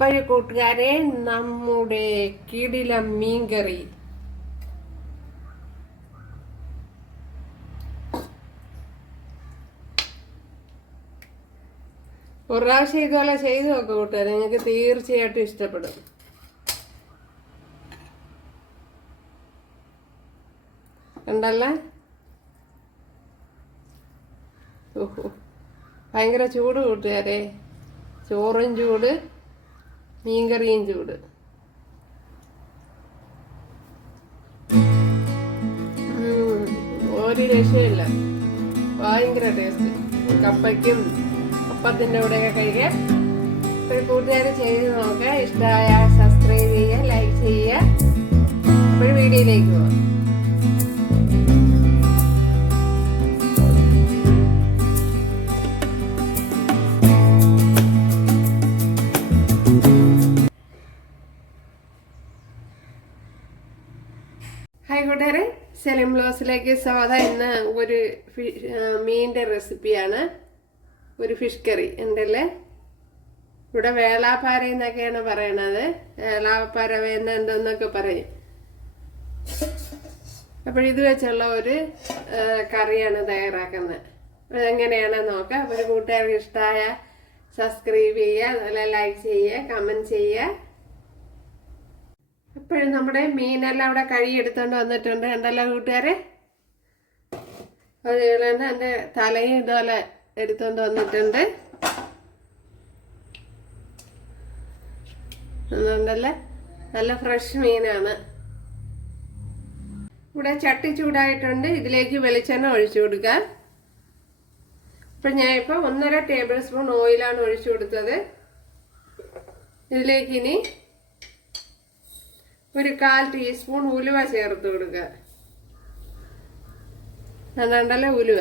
അപ്പോഴേ കൂട്ടുകാരെ നമ്മുടെ കിടിലം മീൻകറി. ഒരു പ്രാവശ്യം ഇതുപോലെ ചെയ്തു നോക്കുക കൂട്ടുകാരെ നിങ്ങൾക്ക് തീർച്ചയായിട്ടും ഇഷ്ടപ്പെടും. കണ്ടല്ല? ഓഹോ. ഭയങ്കര ചൂട് കൂട്ടുകാരെ. ചോറും ചൂട്. മീൻകറിയും ചൂട്. ഒരു രക്ഷയില്ല. ഭയങ്കര ടേസ്റ്റ് കപ്പയ്ക്കും അപ്പത്തിന്റെ കൂടെയൊക്കെ കഴിക്കാം. ഒരു കൂട്ടുകാർ ചെയ്ത് നോക്കുക ഇഷ്ടമായ സബ്സ്ക്രൈബ് ചെയ്യുക ലൈക്ക് ചെയ്യുക. അപ്പോൾ വീഡിയോയിലേക്ക് പോവാം. ഹായ് കൂട്ടുകാരെ സെലിം ബ്ലോസിലേക്ക് സ്വാഗതം എന്ന ഒരു മീനിന്റെ റെസിപ്പിയാണ്. ഒരു ഫിഷ് കറി ഉണ്ടല്ലേ? ഇവിടെ വേളാപ്പാര എന്നൊക്കെയാണ് പറയണത്. വേളാപ്പാര വേന്ന എന്തെന്നൊക്കെ പറയും. അപ്പോൾ ഇത് വെച്ചുള്ള ഒരു കറിയാണ് തയ്യാറാക്കുന്നത്. എങ്ങനെയാണ് നോക്കാം. ഒരു കൂട്ടുകാർക്ക് ഇഷ്ടമായ സബ്സ്ക്രൈബ് ചെയ്യുക അതുപോലെ ലൈക്ക് ചെയ്യുക കമന്റ് ചെയ്യുക. ഇപ്പോഴും നമ്മുടെ മീനെല്ലാം അവിടെ കഴുകി എടുത്തോണ്ട് വന്നിട്ടുണ്ട്. കണ്ടല്ലോ കൂട്ടുകാരെ? അതുപോലെ തന്നെ എന്റെ തലയും ഇതുപോലെ എടുത്തോണ്ട് വന്നിട്ടുണ്ട്. അതുകൊണ്ടല്ലേ? നല്ല ഫ്രഷ് മീനാണ്. ഇവിടെ ചട്ടി ചൂടായിട്ടുണ്ട്. ഇതിലേക്ക് വെളിച്ചെണ്ണ ഒഴിച്ചു കൊടുക്കാം ഞാൻ ഇപ്പോൾ ഒന്നര ടേബിൾ സ്പൂൺ ഓയിലാണ് ഒഴിച്ചു കൊടുത്തത്. ഇതിലേക്ക് ഇനി ഒരു കാൽ ടീസ്പൂൺ ഉലുവ ചേർത്ത് കൊടുക്കുക. അതുകൊണ്ടല്ലേ ഉലുവ.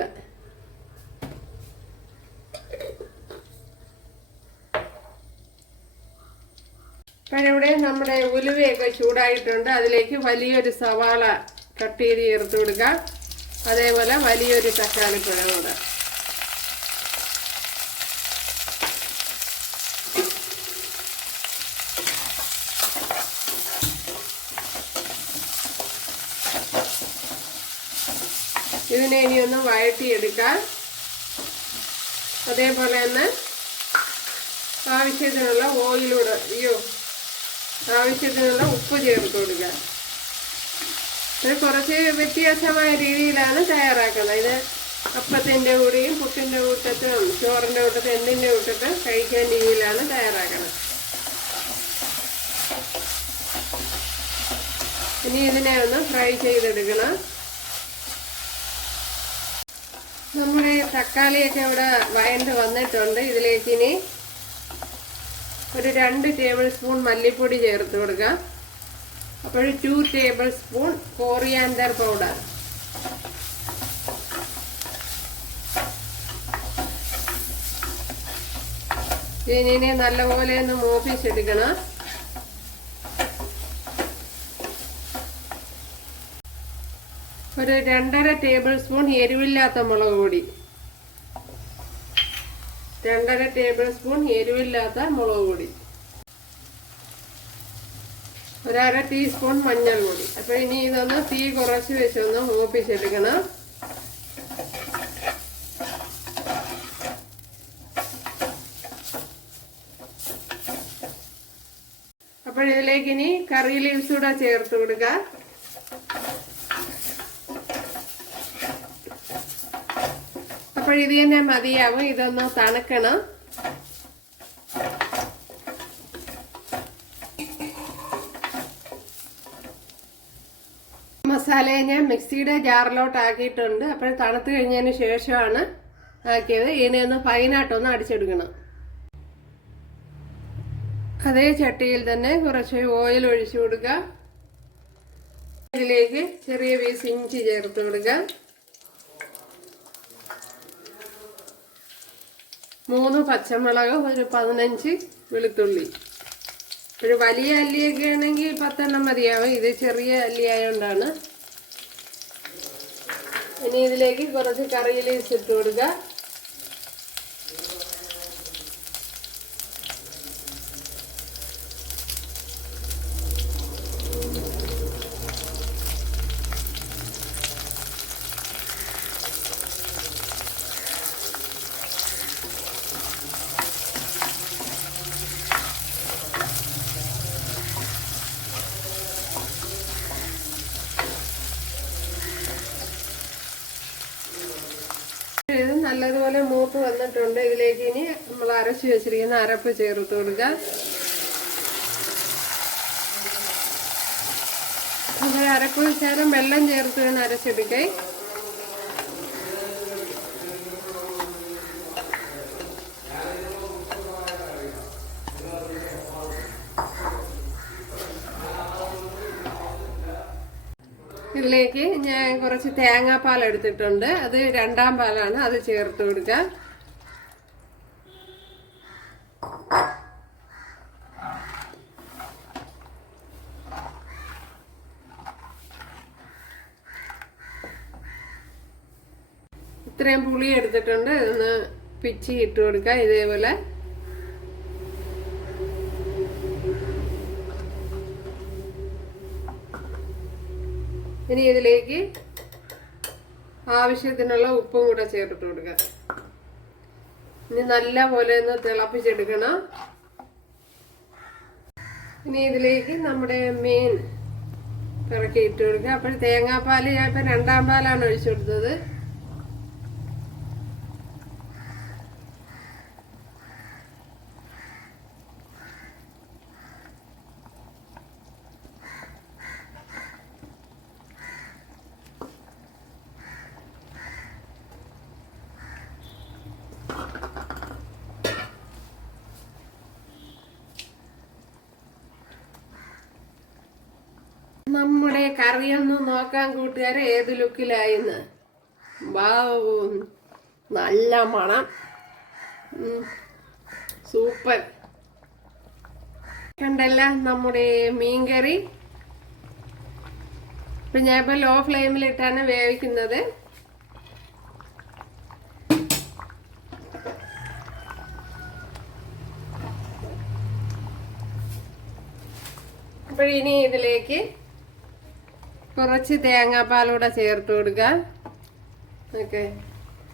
ഇവിടെ നമ്മുടെ ഉലുവയൊക്കെ ചൂടായിട്ടുണ്ട്. അതിലേക്ക് വലിയൊരു സവാള കട്ട് ചെയ്ത് ചേർത്ത് കൊടുക്കുക അതേപോലെ വലിയൊരു തക്കാളിപ്പഴം കൂടെ. ഇതിനെ ഇനി ഒന്ന് വഴറ്റിയെടുക്കാം. അതേപോലെ തന്നെ ആവശ്യത്തിനുള്ള ഓയിലൂടെ അയ്യോ ആവശ്യത്തിനുള്ള ഉപ്പ് ചേർത്ത് കൊടുക്കുക ഇത് കുറച്ച് വ്യത്യാസമായ രീതിയിലാണ് തയ്യാറാക്കുന്നത്. ഇത് അപ്പത്തിന്റെ കൂടെയും പുട്ടിന്റെ കൂട്ടത്തും ചോറിന്റെ കൂട്ടത്തും എന്തിന്റെ കൂട്ടത്തും കഴിക്കാൻ രീതിയിലാണ് തയ്യാറാക്കുന്നത് ഇനി ഇതിനെ ഒന്ന് ഫ്രൈ ചെയ്തെടുക്കണം. നമ്മുടെ തക്കാളിയൊക്കെ ഇവിടെ വയണ്ട് വന്നിട്ടുണ്ട്. ഇതിലേക്ക് ഇനി ഒരു രണ്ട് ടേബിൾ സ്പൂൺ മല്ലിപ്പൊടി ചേർത്ത് കൊടുക്കാം. അപ്പോൾ two tablespoon coriander powder. ഇനി നല്ലപോലെ ഒന്ന് മൂപ്പിച്ചെടുക്കണം. ഒരു രണ്ടര ടേബിൾ സ്പൂൺ എരിവില്ലാത്ത മുളക് പൊടി. രണ്ടര ടേബിൾ സ്പൂൺ എരിവില്ലാത്ത മുളക് പൊടി. ഒരര ടീസ്പൂൺ മഞ്ഞൾ പൊടി. അപ്പൊ ഇനി ഇതൊന്ന് തീ കുറച്ച് വെച്ചൊന്ന് മൂപ്പിച്ചെടുക്കണം. അപ്പോഴിതിലേക്ക് ഇനി കറി ലീവ്സ് കൂടെ ചേർത്ത് കൊടുക്കുക അപ്പോൾ തന്നെ മതിയാവും. ഇതൊന്ന് തണുക്കണം. മസാലയെ ഞാൻ മിക്സിയുടെ ജാറിലോട്ട് ആക്കിയിട്ടുണ്ട് അപ്പോൾ തണുത്ത് കഴിഞ്ഞതിന് ശേഷമാണ് ആക്കിയത്. ഇതിനെ ഒന്ന് ഫൈനായിട്ടൊന്ന് അടിച്ചെടുക്കണം. അതേ ചട്ടിയിൽ തന്നെ കുറച്ച് ഓയിൽ ഒഴിച്ചു കൊടുക്കുക. ഇതിലേക്ക് ചെറിയ പീസ് ഇഞ്ചി ചേർത്ത് കൊടുക്കുക. മൂന്ന് പച്ചമുളക് ഒരു പതിനഞ്ച് വെളുത്തുള്ളി. ഒരു വലിയ അല്ലിയൊക്കെ ആണെങ്കിൽ പത്തെണ്ണം മതിയാവും. ഇത് ചെറിയ അല്ലി ആയതുകൊണ്ടാണ് ഇനി ഇതിലേക്ക് കുറച്ച് കറി ഇട്ട് കൊടുക്കുക നല്ലതുപോലെ മൂപ്പ് വന്നിട്ടുണ്ട്. ഇതിലേക്ക് ഇനി നമ്മൾ അരച്ച് വെച്ചിരിക്കുന്ന അരപ്പ് ചേർത്ത് കൊടുക്കുക അരപ്പ് ശേഷം വെള്ളം ചേർത്ത് വേണം ഇതിലേക്ക് ഞാൻ കുറച്ച് തേങ്ങാപ്പാൽ എടുത്തിട്ടുണ്ട്. അത് രണ്ടാം പാലാണ്. അത് ചേർത്ത് കൊടുക്കാം. ഇത്രയും പുളി എടുത്തിട്ടുണ്ട്. ഇതൊന്ന് പിച്ചി ഇട്ട് കൊടുക്കാം ഇതേപോലെ. ഇനി ഇതിലേക്ക് ആവശ്യത്തിനുള്ള ഉപ്പും കൂടെ ചേർത്ത് കൊടുക്കുക. ഇനി നല്ല പോലെ ഒന്ന് തിളപ്പിച്ചെടുക്കണം. ഇനി ഇതിലേക്ക് നമ്മുടെ മീൻ ഇറക്കി ഇട്ട് കൊടുക്കുക. അപ്പോൾ തേങ്ങാപ്പാൽ ഞാൻ ഇപ്പം രണ്ടാം പാലാണ് ഒഴിച്ചു കൊടുത്തത്. നമ്മുടെ കറിയൊന്നും നോക്കാൻ കൂട്ടുകാരെ ഏത് ലുക്കിലായിന്ന്. നല്ല മണം. സൂപ്പർ. കണ്ടല്ല നമ്മുടെ മീൻകറി ഇപ്പൊ ഞാൻ ഇപ്പൊ ലോ ഫ്ലെയിമിലിട്ടാണ് വേവിക്കുന്നത്. അപ്പോഴിനി ഇതിലേക്ക് കുറച്ച് തേങ്ങാപ്പാലൂടെ ചേർത്ത് കൊടുക്കുക ഓക്കെ.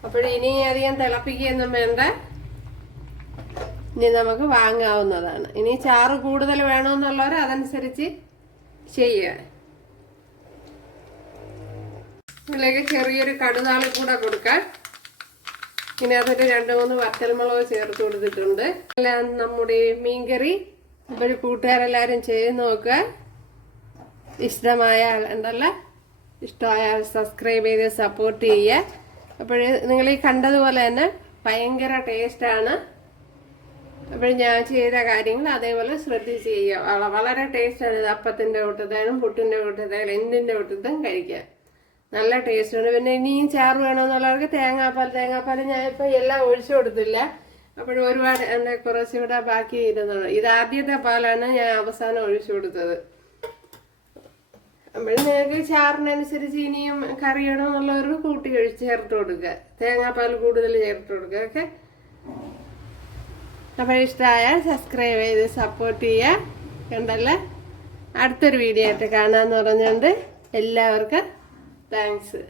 അപ്പോഴിനി അധികം തിളപ്പിക്കുകയൊന്നും വേണ്ട. ഇനി നമുക്ക് വാങ്ങാവുന്നതാണ്. ഇനി ചാറ് കൂടുതൽ വേണമെന്നുള്ളവർ അതനുസരിച്ച് ചെയ്യുക. ഇതിലേക്ക് ചെറിയൊരു കടുതാളി കൂടെ കൊടുക്കാം. ഇനി അതൊരു രണ്ട് മൂന്ന് വറ്റൽമുളക് ചേർത്ത് കൊടുത്തിട്ടുണ്ട്. എല്ലാം നമ്മുടെ മീൻകറി. അപ്പോൾ കൂട്ടുകാരെല്ലാവരും ചെയ്ത് നോക്കുക ഇഷ്ടമായ ഉണ്ടല്ല? ഇഷ്ടമായ സബ്സ്ക്രൈബ് ചെയ്ത് സപ്പോർട്ട് ചെയ്യുക അപ്പോൾ നിങ്ങൾ ഈ കണ്ടതുപോലെ തന്നെ ഭയങ്കര ടേസ്റ്റാണ് അപ്പോൾ ഞാൻ ചെയ്ത കാര്യങ്ങൾ അതേപോലെ ശ്രദ്ധിച്ച് ചെയ്യുക. വള- വളരെ ടേസ്റ്റാണ് ഇത് അപ്പത്തിന്റെ കൂട്ടത്തേലും പുട്ടിന്റെ കൂട്ടത്തേലും എന്തിന്റെ കൂട്ടത്തും കഴിക്കാം നല്ല ടേസ്റ്റാണ് പിന്നെ ഇനിയും ചാറ് വേണമെന്നുള്ളവർക്ക് തേങ്ങാപ്പാൽ തേങ്ങാപ്പാൽ ഞാൻ ഇപ്പോൾ എല്ലാം ഒഴിച്ചു കൊടുത്തില്ല. അപ്പോൾ ഒരുപാട് എന്നെ കുറച്ചുകൂടെ ബാക്കി ഇരുന്നത് ഇത് ആദ്യത്തെ പാലാണ് ഞാൻ അവസാനം ഒഴിച്ചു കൊടുത്തത്. അപ്പോൾ നിങ്ങൾക്ക് ചാറിനനുസരിച്ച് ഇനിയും കറി എന്നുള്ളവർ കൂട്ടി കഴിച്ച് ചേർത്ത് കൊടുക്കുക. തേങ്ങാപ്പാൽ കൂടുതൽ ചേർത്ത് കൊടുക്കുക ഓക്കെ? അപ്പോൾ ഇഷ്ടമായാൽ സബ്സ്ക്രൈബ് ചെയ്ത് സപ്പോർട്ട് ചെയ്യുക. കണ്ടല്ലേ? അടുത്തൊരു വീഡിയോ ആയിട്ട് കാണാമെന്ന് പറഞ്ഞുകൊണ്ട് എല്ലാവർക്കും താങ്ക്സ്